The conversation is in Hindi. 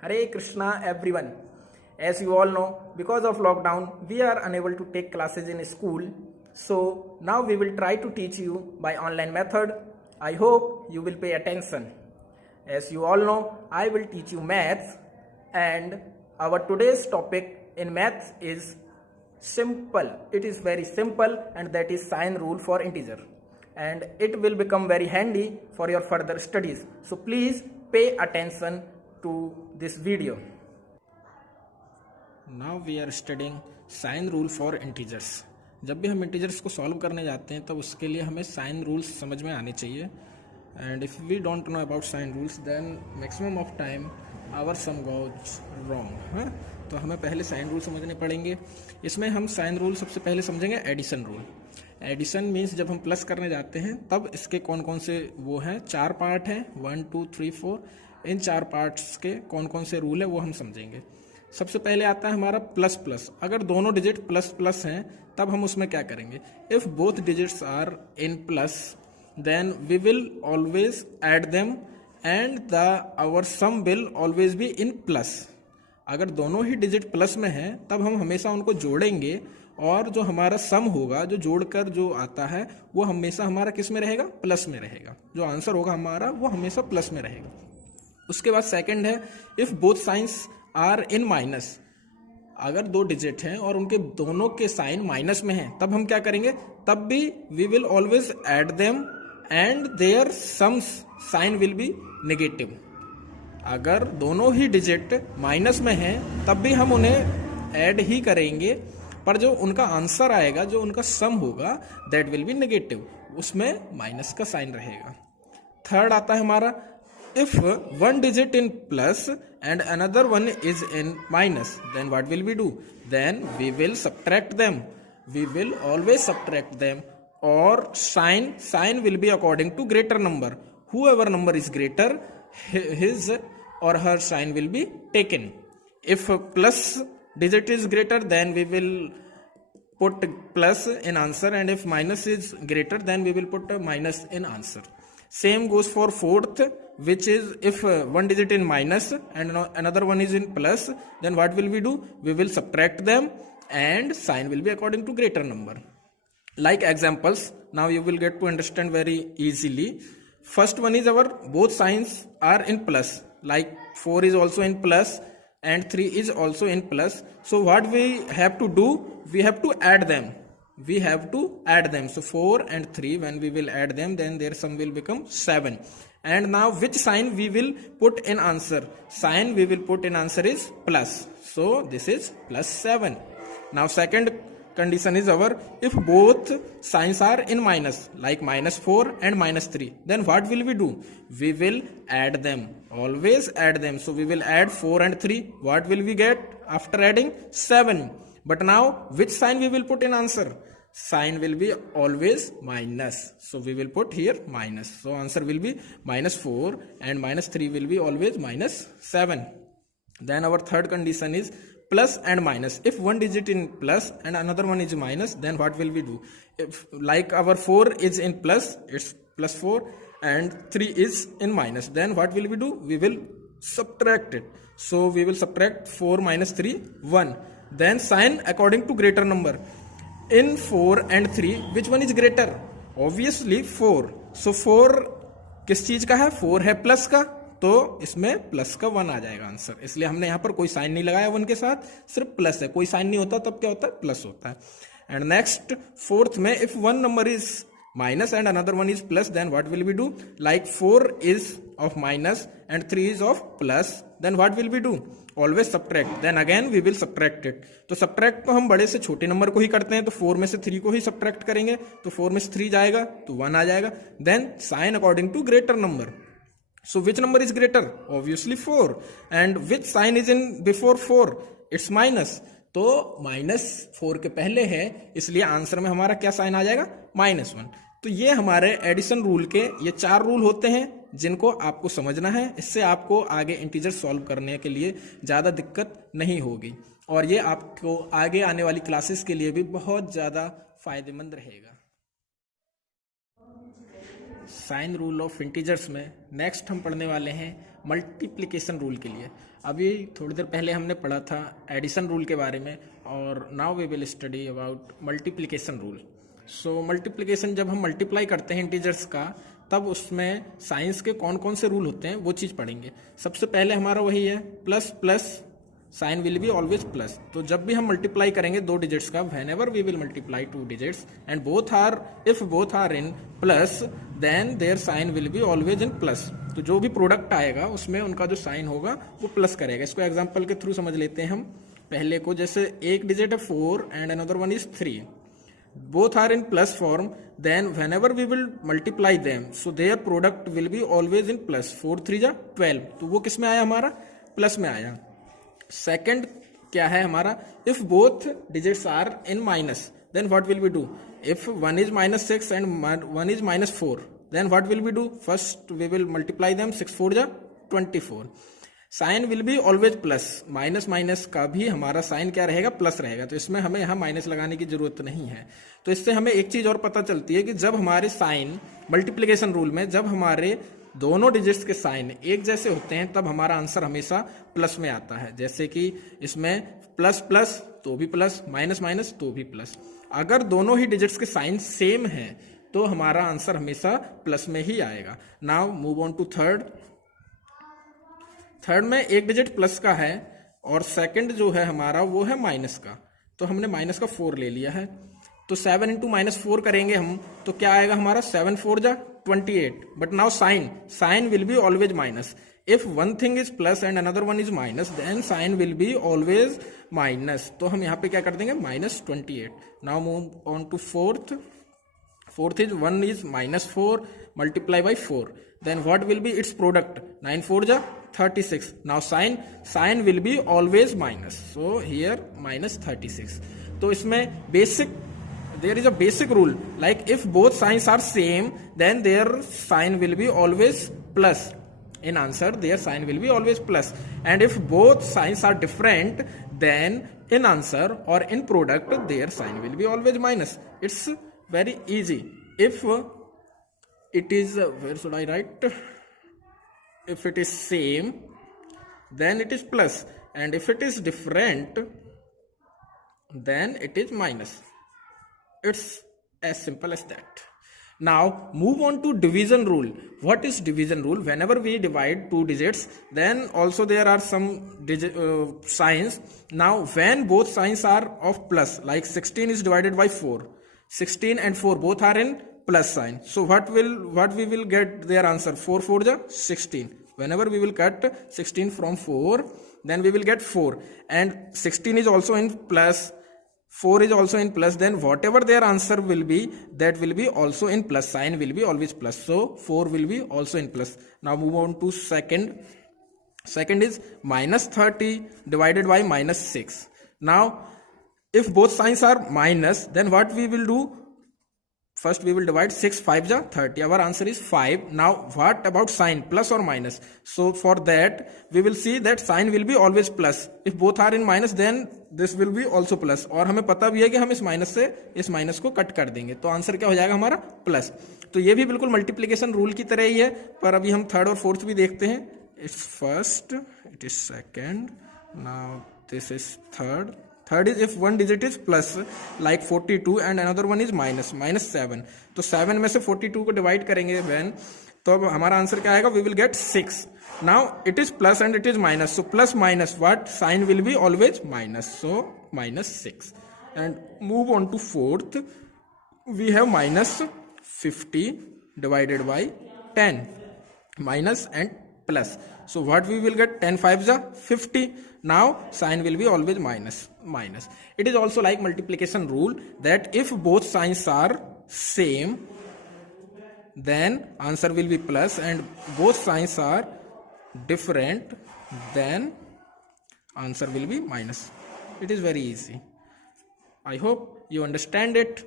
Hare Krishna everyone. As you all know, because of lockdown, we are unable to take classes in school. So now we will try to teach you by online method. I hope you will pay attention. As you all know, I will teach you maths, and our today's topic in maths is simple. It is very simple, and that is sine rule for integer. And it will become very handy for your further studies. So please pay attention to this video. Now we are studying sign rule for integers. जब भी हम इंटीजर्स को सॉल्व करने जाते हैं तब उसके लिए हमें साइन रूल्स समझ में आने चाहिए. And if we don't know about sign rules then maximum of time our sum goes wrong. तो हमें पहले साइन रूल समझने पड़ेंगे. इसमें हम साइन रूल सबसे पहले समझेंगे एडिशन रूल. एडिशन मीन्स जब हम प्लस करने जाते हैं तब इसके कौन कौन से वो हैं, 4 पार्ट हैं, 1 2 3 4. इन 4 पार्ट्स के कौन कौन से रूल है वो हम समझेंगे. सबसे पहले आता है हमारा प्लस प्लस. अगर दोनों डिजिट प्लस प्लस हैं तब हम उसमें क्या करेंगे, if both digits are in plus then we will always add them and the our sum will always be in plus. अगर दोनों ही डिजिट प्लस में हैं तब हम हमेशा उनको जोड़ेंगे और जो हमारा सम होगा, जो जोड़कर जो आता है वो हमेशा हमारा किस में रहेगा, प्लस में रहेगा. जो आंसर होगा हमारा वो हमेशा प्लस में रहेगा. उसके बाद सेकंड है if both signs are in minus. अगर दो डिजिट हैं और उनके दोनों के साइन माइनस में हैं तब हम क्या करेंगे, तब भी we will always add them and their sums sign will be negative. अगर दोनों ही डिजिट माइनस में हैं तब भी हम उन्हें ऐड ही करेंगे, पर जो उनका आंसर आएगा, जो उनका सम होगा, दैट विल बी नेगेटिव. उसमें माइनस का साइन रहेगा. थर्ड आता है हमारा if one digit in plus and another one is in minus, then what will we do? Then we will subtract them. We will always subtract them, or sign will be according to greater number. Whoever number is greater, his or her sign will be taken. If plus digit is greater, then we will put plus in answer, and if minus is greater, then we will put a minus in answer. Same goes for fourth, which is if one digit in minus and another one is in plus, then what will we do? We will subtract them and sign will be according to greater number. Like examples, now you will get to understand very easily. First one is our both signs are in plus, like 4 is also in plus and 3 is also in plus. So what we have to do, we have to add them. So 4 and 3, when we will add them, then their sum will become 7. And now which sign we will put in answer? Sign we will put in answer is plus. So this is plus 7. Now second condition is our if both signs are in minus, like minus 4 and minus 3, then what will we do? We will add them. Always add them. So we will add 4 and 3. What will we get after adding? 7. But now which sign we will put in answer? Sign will be always minus. So we will put here minus. So answer will be minus 4 and minus 3 will be always minus 7. Then our third condition is plus and minus. If one digit in plus and another one is minus, then what will we do? If like our 4 is in plus, it's plus 4, and 3 is in minus, then what will we do? We will subtract it. So we will subtract 4 minus 3, 1. Then sign according to greater number. In 4 and 3, which one is greater? Obviously 4. So 4 किस चीज का है? 4 है प्लस का, तो इसमें प्लस का 1 आ जाएगा आंसर. इसलिए हमने यहाँ पर कोई साइन नहीं लगाया 1 के साथ, सिर्फ प्लस है. कोई साइन नहीं होता तब क्या होता है? प्लस होता है. एंड नेक्स्ट फोर्थ में if one number is minus and another one is plus, then what will we do? Like 4 is of minus and 3 is of plus, then what will we do? Always subtract. Then again we will subtract it. तो subtract तो हम बड़े से छोटे नंबर को ही करते हैं, तो 4 में से 3 को ही subtract करेंगे, तो 4 में से 3 जाएगा तो 1 आ जाएगा. Then sign according to greater number. So which number is greater? Obviously 4. And which sign is in before 4? It's minus. तो -4 के पहले है, इसलिए आंसर में हमारा क्या साइन आ जाएगा? -1. तो ये हमारे एडिशन रूल के ये 4 रूल होते हैं जिनको आपको समझना है. इससे आपको आगे इंटीजर सॉल्व करने के लिए ज़्यादा दिक्कत नहीं होगी और ये आपको आगे आने वाली क्लासेस के लिए भी बहुत ज़्यादा फायदेमंद रहेगा. साइन रूल ऑफ इंटीजर्स में नेक्स्ट हम पढ़ने वाले हैं मल्टीप्लिकेशन रूल के लिए। अभी थोड़ी देर पहले हमने पढ़ा था एडिशन रूल के बारे में, और now we will study about multiplication rule. So multiplication, जब हम मल्टीप्लाई करते हैं इंटीजर्स का, तब उसमें साइंस के कौन कौन से रूल होते हैं वो चीज़ पढ़ेंगे। सबसे पहले हमारा वही है plus plus sign will be always plus. तो जब भी हम मल्टीप्लाई करेंगे दो डिजिट्स का, whenever we will multiply two digits and both are, if both are in plus, then their sign will be always in plus. तो जो भी प्रोडक्ट आएगा उसमें उनका जो साइन होगा वो प्लस करेगा। इसको एग्जाम्पल के थ्रू समझ लेते हैं हम पहले को। जैसे एक डिजिट है 4 and another one is 3, both are in plus form, then whenever we will multiply them, so their product will be always in plus। 4 3 जा 12, तो वो किस में आया हमारा? प्लस में आया। सेकंड क्या है हमारा? if both digits are in minus, then what will we do? if one is -6 and one is -4, then what will we do? First we will multiply them, 6 4 जा 24। Sign will be always plus, minus minus का भी हमारा साइन क्या रहेगा? प्लस रहेगा। तो इसमें हमें यहाँ माइनस लगाने की जरूरत नहीं है। तो इससे हमें एक चीज और पता चलती है कि जब हमारे साइन मल्टीप्लिकेशन रूल में, जब हमारे दोनों डिजिट्स के साइन एक जैसे होते हैं, तब हमारा आंसर हमेशा प्लस में आता है। जैसे कि इसमें प्लस प्लस तो भी प्लस, माइनस माइनस तो भी प्लस। अगर दोनों ही डिजिट्स के साइन सेम है तो हमारा आंसर हमेशा प्लस में ही आएगा। Now move on to third. Third में एक डिजिट प्लस का है और सेकंड जो है हमारा वो है माइनस का। तो हमने माइनस का 4 ले लिया है, तो 7 इंटू -4 करेंगे हम, तो क्या आएगा हमारा? 7 4 जा 28। But now sign will be always minus. If one thing is plus and another one is minus, then sign will be always minus. तो हम यहाँ पे क्या कर देंगे? -28। Now move on to fourth. Fourth is 1 is -4 multiply by 4, then what will be its product? 9 4 ja 36. Now sign will be always minus, so here -36. तो इसमें there is a basic rule, like if both signs are same, then their sign will be always plus. In answer their sign will be always plus, and if both signs are different, then in answer or in product their sign will be always minus. It's very easy. If it is where should I write? If it is same, then it is plus, and if it is different, then it is minus. It's as simple as that. Now move on to division rule. What is division rule? Whenever we divide two digits, then also there are some signs. Now when both signs are of plus, like 16 is divided by 4, 16 and 4 both are in plus sign, so what we will get their answer? 4 4 ja 16. Whenever we will cut 16 from 4, then we will get 4, and 16 is also in plus, 4 is also in plus, then whatever their answer will be, that will be also in plus. Sign will be always plus, so 4 will be also in plus. Now move on to second is -30 divided by -6. Now if both signs are minus, then what we will do? First we will divide 6 5 ja 30. Our answer is 5. Now what about sign, plus or minus? So for that we will see that sign will be always plus. If both are in minus, then this will be also plus. और हमें पता भी है कि हम इस माइनस से इस माइनस को कट कर देंगे, तो आंसर क्या हो जाएगा हमारा? प्लस। तो ये भी बिल्कुल मल्टीप्लिकेशन रूल की तरह ही है, पर अभी हम थर्ड और फोर्थ भी देखते हैं। It's first, it is second, now this is third. Third is if one digit is plus, like 42, and another one is -7. तो 7 में से 42 को डिवाइड करेंगे when, तो अब हमारा आंसर क्या आएगा? We will get 6. Now it is plus and it is minus, so plus minus what? Sign will be always minus, so -6. And move on to fourth. We have -50 divided by 10, minus and plus. So what we will get? 10 5 ja 50. Now sign will be always minus. It is also like multiplication rule, that if both signs are same, then answer will be plus, and both signs are different, then answer will be minus. It is very easy. I hope you understand it.